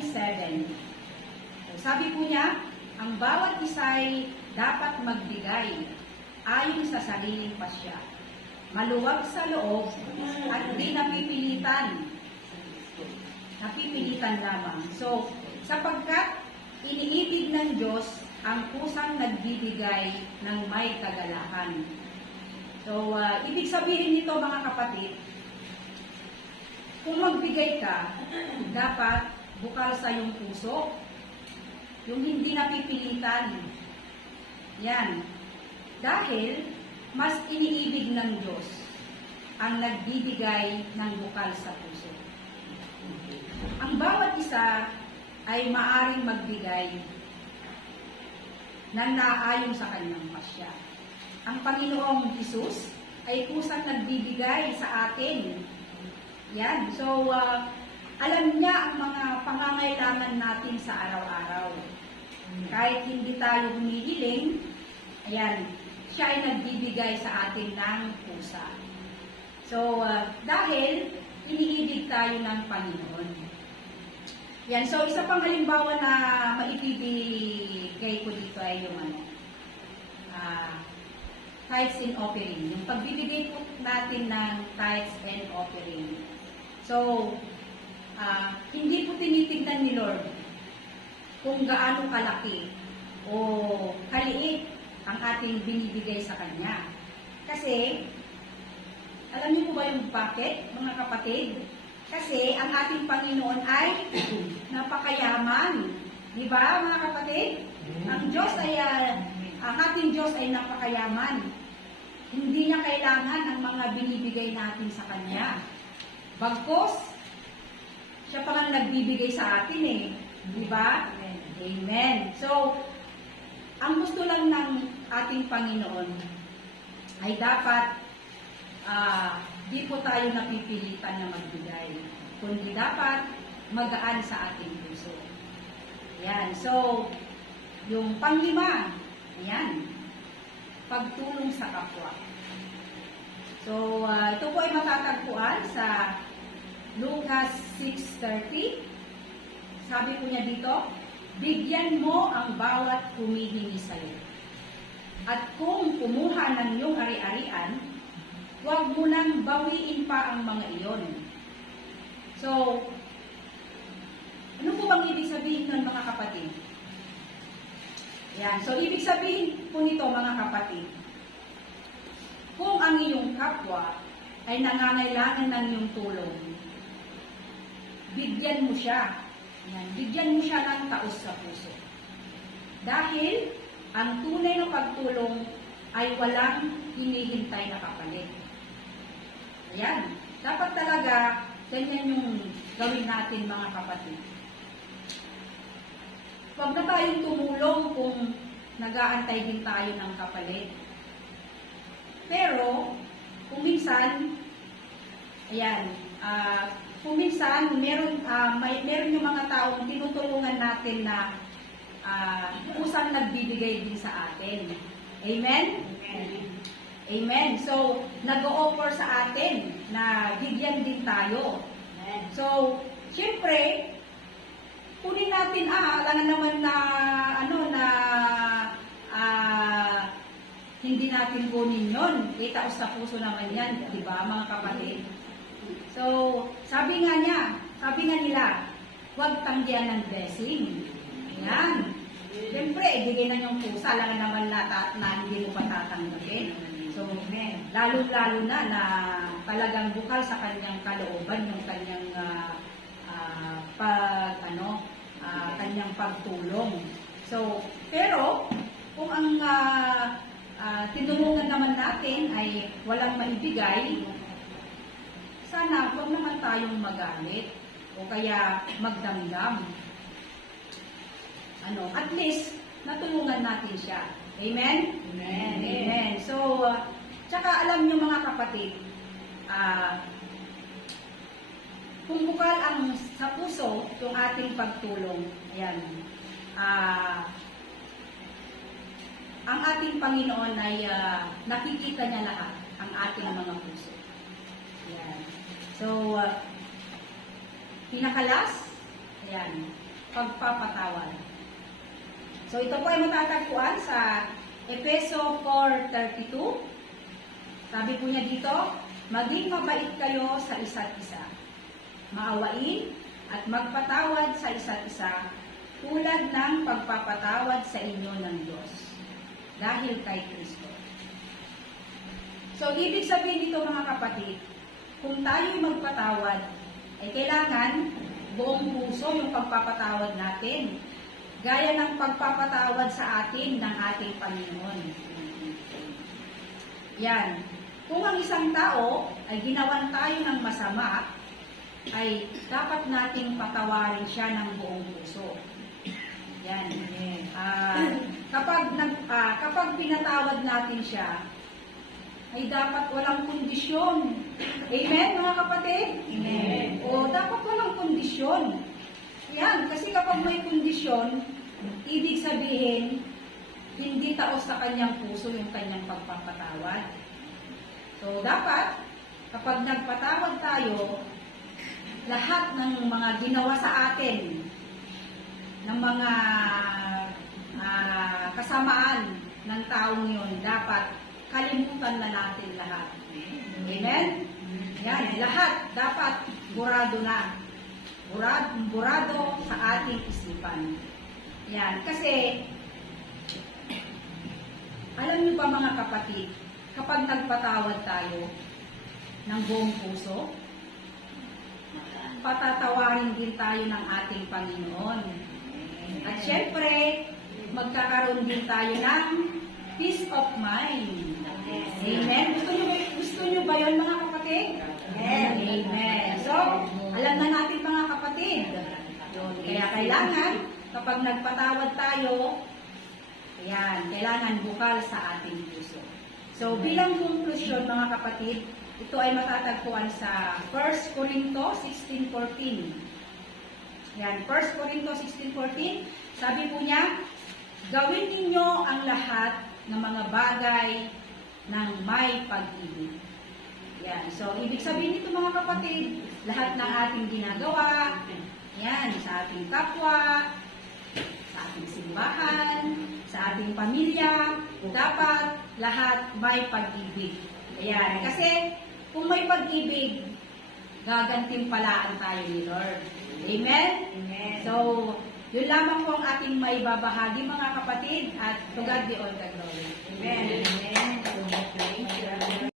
Korinto 9.7 so, Sabi po niya, ang bawat isa'y dapat magbigay ayon sa sariling pasya. Maluwag sa loob at di napipilitan. Napipilitan lamang. So, sapagkat iniibig ng Diyos ang kusang nagbibigay ng may kagalahan. So, ah, ibig sabihin nito mga kapatid, kung magbigay ka, dapat bukal sa iyong puso, yung hindi napipilitan. Yan. Dahil, mas iniibig ng Diyos ang nagbibigay ng bukal sa puso. Ang bawat isa ay maaring magbigay na naayon sa kanyang pasya. Ang Panginoong Hesus ay kusang nagbibigay sa atin. Yan. So, uh, alam niya ang mga pangangailangan natin sa araw-araw. Kahit hindi tayo humihiling, ayan, siya ay nagbibigay sa atin ng pusa. So, uh, dahil iniibig tayo ng Panginoon. Yan, so isa pang halimbawa na maibibigay ko dito ay yung ano, ah, tithes and offering. Yung pagbibigay po natin ng tithes and offering. So, ah, hindi po tinitignan ni Lord kung gaano kalaki o kaliit ang ating binibigay sa Kanya. Kasi, alam niyo po ba yung bakit, mga kapatid? Kasi ang ating Panginoon ay napakayaman. Di ba, mga kapatid? Ang Diyos ay, ah, ang ating Diyos ay napakayaman. Hindi niya kailangan ang mga binibigay natin sa Kanya. Bagkos, siya pa nga nagbibigay sa atin eh. Di ba? Amen. So, ang gusto lang ng ating Panginoon ay dapat ah, di po tayo napipilitan na magbigay, kundi dapat magaan sa ating puso. Yan. So, yung panglima, ayan, pagtulong sa kapwa. So, ah, ito po ay matatagpuan sa Lucas 6.30. Sabi po niya dito, bigyan mo ang bawat humihingi sa iyo. At kung kumuha ng iyong ari-arian, huwag mo nang bawiin pa ang mga iyon. So, ano po bang ibig sabihin nun mga kapatid? Yan. So, ibig sabihin po nito mga kapatid, kung ang iyong kapwa ay nangangailangan ng iyong tulong, bigyan mo siya. Yan. Bigyan mo siya ng taos sa puso. Dahil, ang tunay na pagtulong ay walang hinihintay na kapalit. Ayan. Dapat talaga, ganyan yung gawin natin mga kapatid. Huwag na tayong tumulong kung nag-aantay din tayo ng kapalit. Pero, kung minsan, ayan, ah, kung minsan, meron, ah, may, meron yung mga taong tinutulungan natin na ah, kusang nagbibigay din sa atin. Amen? Amen. So, nag-o-offer sa atin na bigyan din tayo. So, syempre, kunin natin, ah, alam naman na, ano, na, ah, hindi natin kunin yon. Eh, taos sa puso naman yan, di ba, mga kapatid? So, sabi nga niya, sabi nga nila, huwag tanggihan ng blessing. Ayan. Siyempre, ibigay na yung pusa, alam naman na, ta- na hindi mo pa tatanggapin. So, lalo-lalo na na talagang bukal sa kanyang kalooban, yung kanyang ah, ah, pag, ano, ah, kanyang pagtulong. So, pero, kung ang ah, ah, tinulungan naman natin ay walang maibigay, sana huwag naman tayong magalit o kaya magdamdam. Ano, at least, natulungan natin siya. Amen? Amen. Amen. So, uh, tsaka alam niyo mga kapatid, ah, kung bukal ang sa puso yung ating pagtulong, ayan, ah, ang ating Panginoon ay ah, nakikita niya lahat ang ating mga puso. Ayan. So, ah, pinakalas, ayan, pagpapatawad. So ito po ay matatagpuan sa Epeso 4.32. Sabi po niya dito, maging mabait kayo sa isa't isa. Maawain at magpatawad sa isa't isa tulad ng pagpapatawad sa inyo ng Diyos dahil kay Kristo. So, ibig sabihin dito mga kapatid, kung tayo magpatawad, ay kailangan buong puso yung pagpapatawad natin. Gaya ng pagpapatawad sa atin ng ating Panginoon. Yan. Kung ang isang tao ay ginawan tayo ng masama, ay dapat nating patawarin siya ng buong puso. Yan. Ah, kapag nag ah, kapag pinatawad natin siya, ay dapat walang kondisyon. Amen, mga kapatid? Amen. O dapat walang kondisyon. Yan, kasi kapag may kondisyon, ibig sabihin, hindi taos sa kanyang puso yung kanyang pagpapatawad. So, dapat, kapag nagpatawad tayo, lahat ng mga ginawa sa atin, ng mga ah, kasamaan ng taong yun, dapat kalimutan na natin lahat. Amen? Yan, lahat dapat burado na. Burado, burado sa ating isipan. Yan, kasi alam niyo ba mga kapatid, kapag nagpatawad tayo ng buong puso, patatawarin din tayo ng ating Panginoon. At syempre, magkakaroon din tayo ng peace of mind. Amen. Gusto niyo ba, gusto niyo ba 'yon mga kapatid? Amen. Amen. So, alam na natin mga kapatid. Yun. Kaya kailangan kapag nagpatawad tayo, ayan, kailangan bukal sa ating puso. So, bilang konklusyon mga kapatid, ito ay matatagpuan sa 1 Corinto 16.14. Yan, 1 Corinto 16.14, sabi po niya, gawin ninyo ang lahat ng mga bagay ng may pag-ibig. Yan, so ibig sabihin nito mga kapatid, lahat ng ating ginagawa, yan, sa ating kapwa, sa ating simbahan, sa ating pamilya, dapat lahat may pag-ibig. Ayan, kasi kung may pag-ibig, gagantimpalaan tayo ni Lord. Amen? Amen. So, yun lamang po ang ating may babahagi mga kapatid at to God be all the glory. Amen. Amen. Amen.